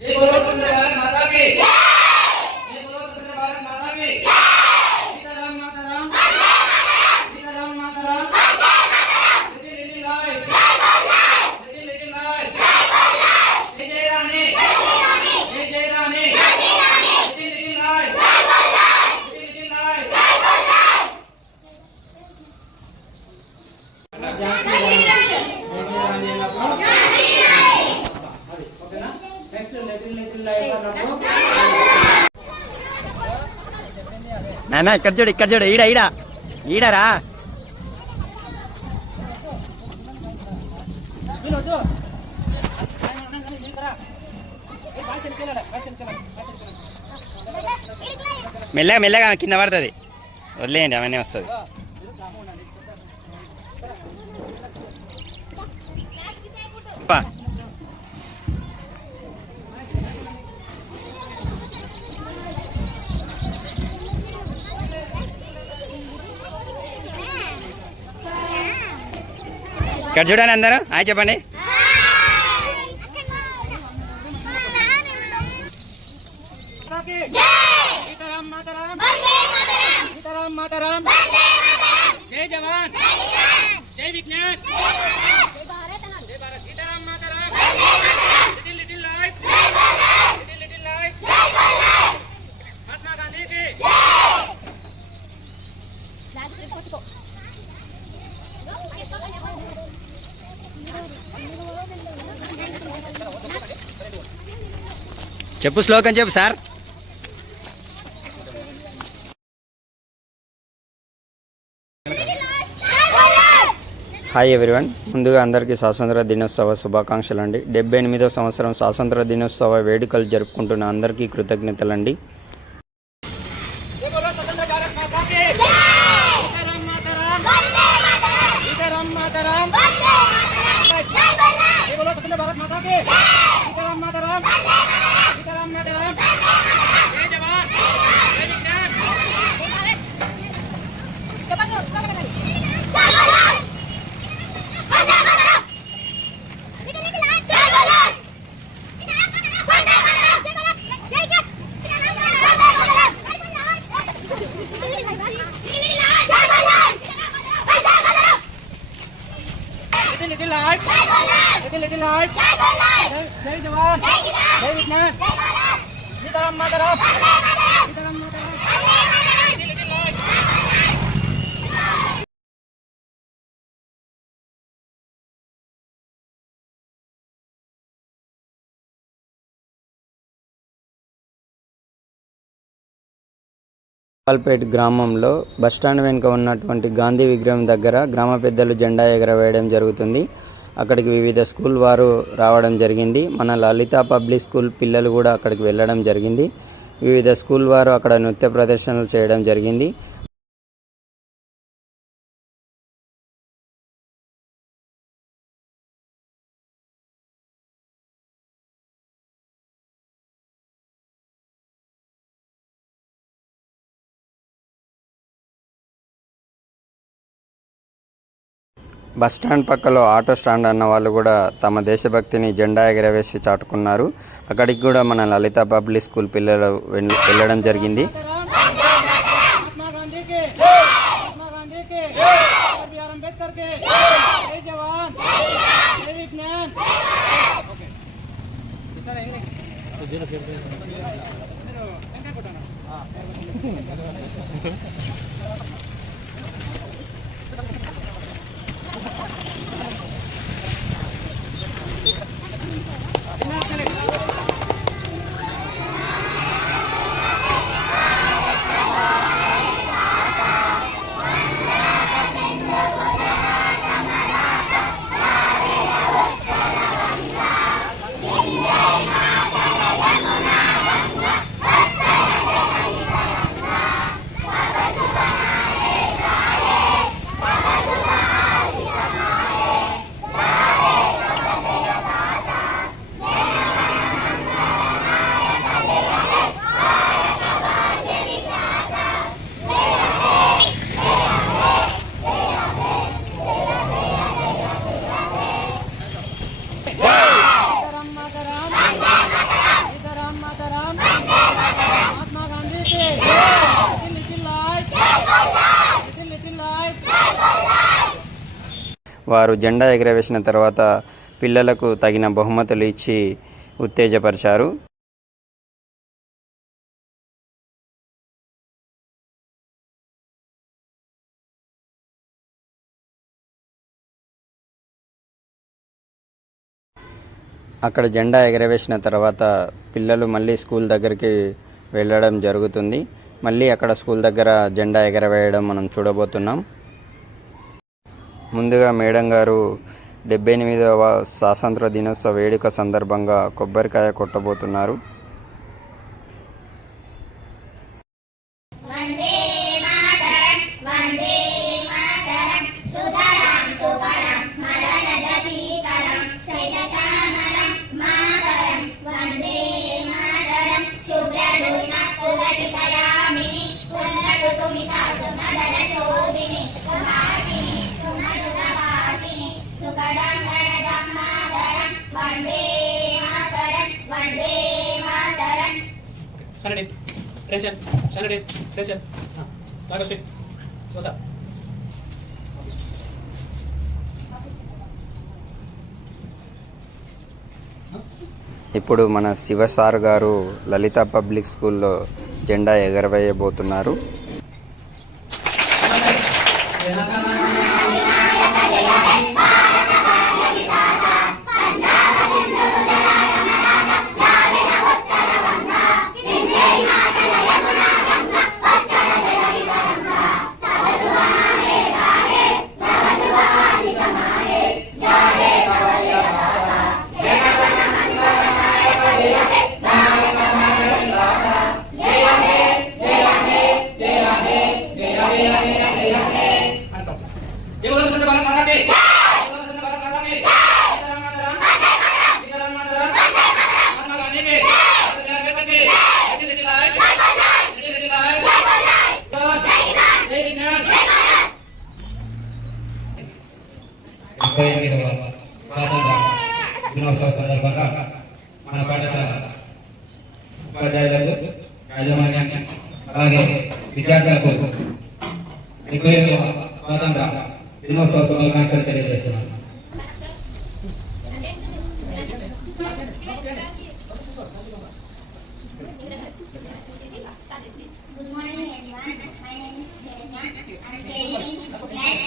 जय बोलो स्वतंत्र भारत माता की जय बोलो स्वतंत्र भारत माता की सीताराम माताराम सीताराम माताराम little little light little little light जय जय रानी जय जय रानी little little light little little light నాన్న ఇక్కడ చూడు ఈడ ఈడ ఈడరా మెల్లగా మెల్లగా కింద పడుతుంది వదిలేయండి అవన్నీ వస్తుంది ఇక్కడ చూడండి అందరూ హాయ్ చెప్పండి सीताराम माताराम सीताराम माताराम जय जवान जय विज्ञान जय भारत सीताराम माताराम little little light little little light Mahatma Gandhi की చెప్పు శ్లోకం చెప్పు సార్ హాయ్ ఎవ్రీవన్ ముందుగా అందరికీ స్వాతంత్ర దినోత్సవ శుభాకాంక్షలు అండి 78వ సంవత్సరం స్వాతంత్ర దినోత్సవ వేడుకలు జరుపుకుంటున్న అందరికీ కృతజ్ఞతలండి little light little little light जय जवान जय विज्ञान सीताराम माताराम सीताराम माताराम लिटिल लिटिल लाइट పాల్పేట్ గ్రామంలో బస్టాండ్ వెనుక ఉన్నటువంటి గాంధీ విగ్రహం దగ్గర గ్రామ పెద్దలు జెండా ఎగరవేయడం జరుగుతుంది. అక్కడికి వివిధ స్కూల్ వారు రావడం జరిగింది. మన లలిత పబ్లిక్ స్కూల్ పిల్లలు కూడా అక్కడికి వెళ్ళడం జరిగింది. వివిధ స్కూల్ వారు అక్కడ నృత్య ప్రదర్శనలు చేయడం జరిగింది. బస్టాండ్ పక్కలో ఆటో స్టాండ్ అన్న వాళ్ళు కూడా తమ దేశభక్తిని జెండా ఎగరవేసి చాటుకున్నారు. అక్కడికి కూడా మన లలిత పబ్లిక్ స్కూల్ పిల్లలు వెళ్ళడం జరిగింది. వారు జెండా ఎగరవేసిన తర్వాత పిల్లలకు తగిన బహుమతులు ఇచ్చి ఉత్తేజపరిచారు. అక్కడ జెండా ఎగరవేసిన తర్వాత పిల్లలు మళ్ళీ స్కూల్ దగ్గరికి వెళ్ళడం జరుగుతుంది. మళ్ళీ అక్కడ స్కూల్ దగ్గర జెండా ఎగరవేయడం మనం చూడబోతున్నాం. ముందుగా మేడం గారు 78వ స్వాతంత్ర దినోత్సవ వేడుక సందర్భంగా కొబ్బరికాయ కొట్టబోతున్నారు. ఇప్పుడు మన శివ సార్ గారు లలిత పబ్లిక్ స్కూల్లో జెండా ఎగరవేయబోతున్నారు. దినోత్సవ సందర్భంగా మన పాఠశాల ఉపాధ్యాయులకు, యాజమాన్యానికి, అలాగే విద్యార్థులకు 78వ స్వాతంత్ర దినోత్సవ శుభాకాంక్షలు తెలియజేస్తున్నాను. Good morning everyone. My name is Sherenya. I am studying in class.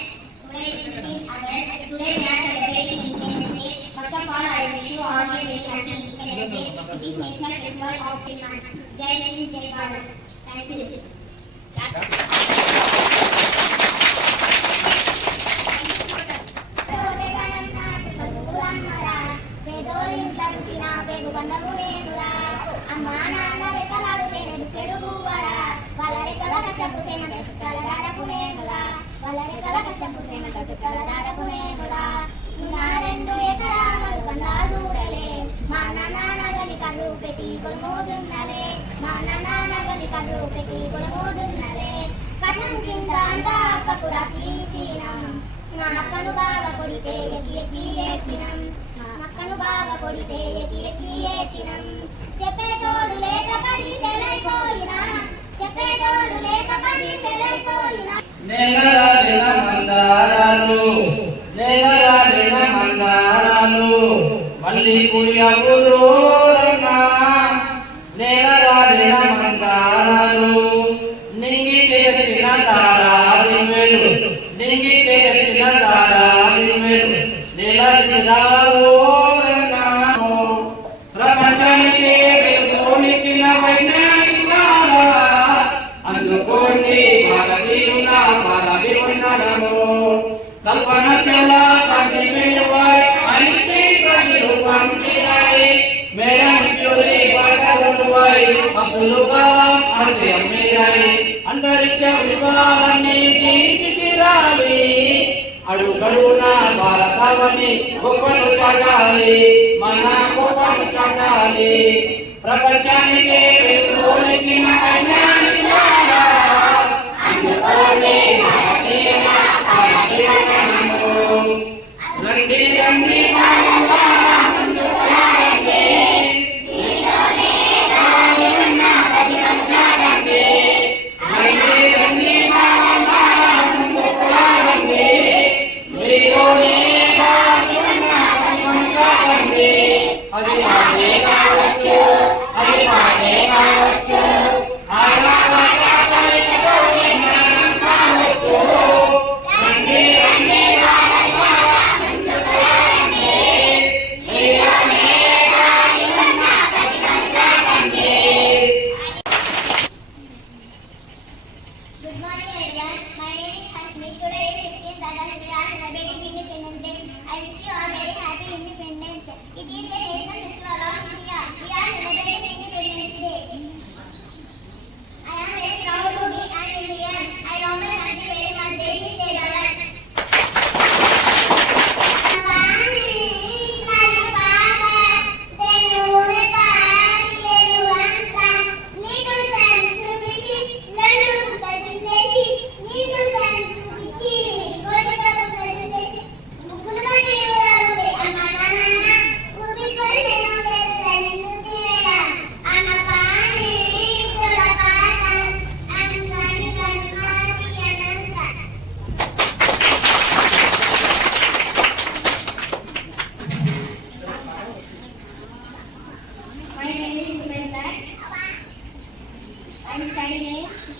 Today is 15 August. Today we are celebrating Independence Day. First of all, I wish you all a very happy Independence Day. It is National Festival of Finance. Jai Hind, Jai Bharat. Thank you. మక్కను బావ కొడితే ఎక్కి ఎక్కి ఏడ్చినం మక్కను బావ కొడితే ఎక్కి ఎక్కి ఏడ్చినం చెప్పేటోడు లేక పడి తెలైపోయినా చెప్పేటోడు లేక పడి తెలైపోయినా నేలరాలిన మందారాలు నేలరాలిన మందారాలు మళ్ళీ కురియవులోనా నేలరాలిన మందారాలు నింగి చేసిన తారాలి మేలు నింగి చేసిన తారాలి మేలు నెలదిరాలోనా ప్రపంచానికి వెలుగునిచ్చిన వైజ్ఞానికులారా అందుకోండి భారతీయుల భారతీయులను కల్పన చలా కంటి వెలువై ఐన్స్టీన్ ప్రతిరూపం తీరాయి మేడం క్యూరీ పట్టరువై అబ్దుల్ కలాం ఆశయం మీరాయి అంతరిక్ష విశ్వాలన్నీ తీర్చిదిద్దాలి అడుగడుగున భారతవని గొప్పను చాటాలి మన గొప్పను చాటాలి ప్రపంచానికి వెలుగునిచ్చిన వైజ్ఞానికులారా అందుకోండి భారతీయుల భారతీయులను రండి రండి మానవులారా ముందుకు రండి మీలోనే దాగి ఉన్న ప్రతిభను చాటండి రండి రండి మానవులారా ముందుకు రండి మీలోనే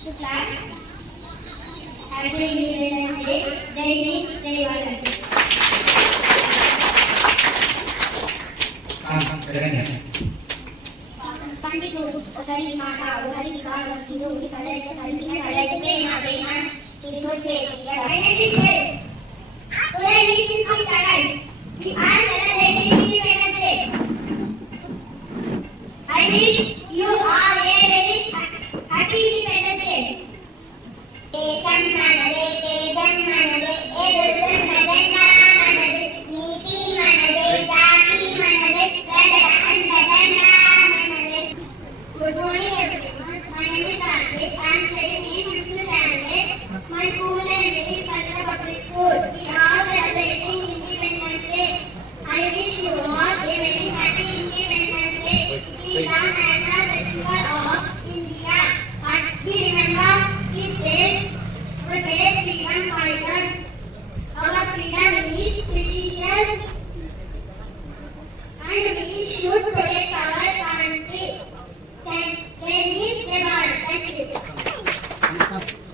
to class. Happy Independence Day. Jai Hind, Jai Bharat. పండితుడు ఒకరి మాట ఒకరికి కావలసింది ఒకరి కలయిక కలిసిన కలయికే నా ప్రేమ తిరిగొచ్చేది. Today we simple colors. We are celebrating Independence Day. I wish you all a very happy Independence Day. దేశం మనదే, తేజం మనదే, ఎదుగుతున్న జెండా మనదే, నీతి మనదే, జాతి మనదే, ప్రజల అండదండ మనదే. Good morning everyone. My name is Arpit. I am studying in 5th standard. My school name is Pallava Public School. We are celebrating Independence Day. I wish you all a very happy Independence Day. It is the national festival of India. But we remember this day, our great freedom fighters. Our freedom is precious, and we should protect our country. Jai Hind, Jai Bharat. Thank you.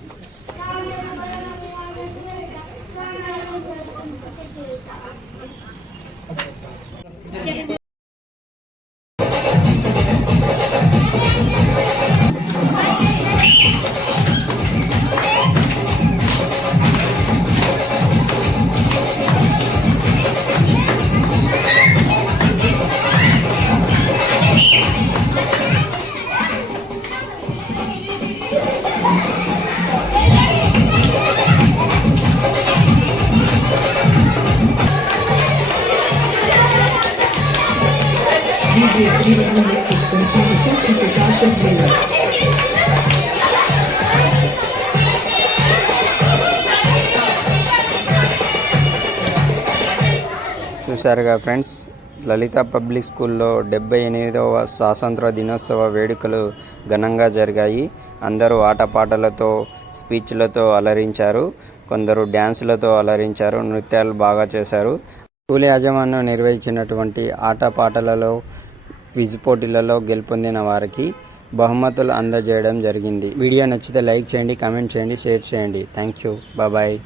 DJ Sriram mixes from Chini Fifty Prakash of Zero. చూశారుగా friends, లలిత public స్కూల్లో 78వ స్వాతంత్ర దినోత్సవ వేడుకలు ఘనంగా జరిగాయి. అందరూ ఆటపాటలతో, స్పీచ్లతో అలరించారు. కొందరు డ్యాన్సులతో అలరించారు. నృత్యాలు బాగా చేశారు. స్కూల్ యాజమాన్యం నిర్వహించినటువంటి ఆటపాటలలో, క్విజ్ పోటీలలో గెలుపొందిన వారికి బహుమతులు అందజేయడం జరిగింది. వీడియో నచ్చితే లైక్ చేయండి, కామెంట్ చేయండి, షేర్ చేయండి. Thank you. బాయ్.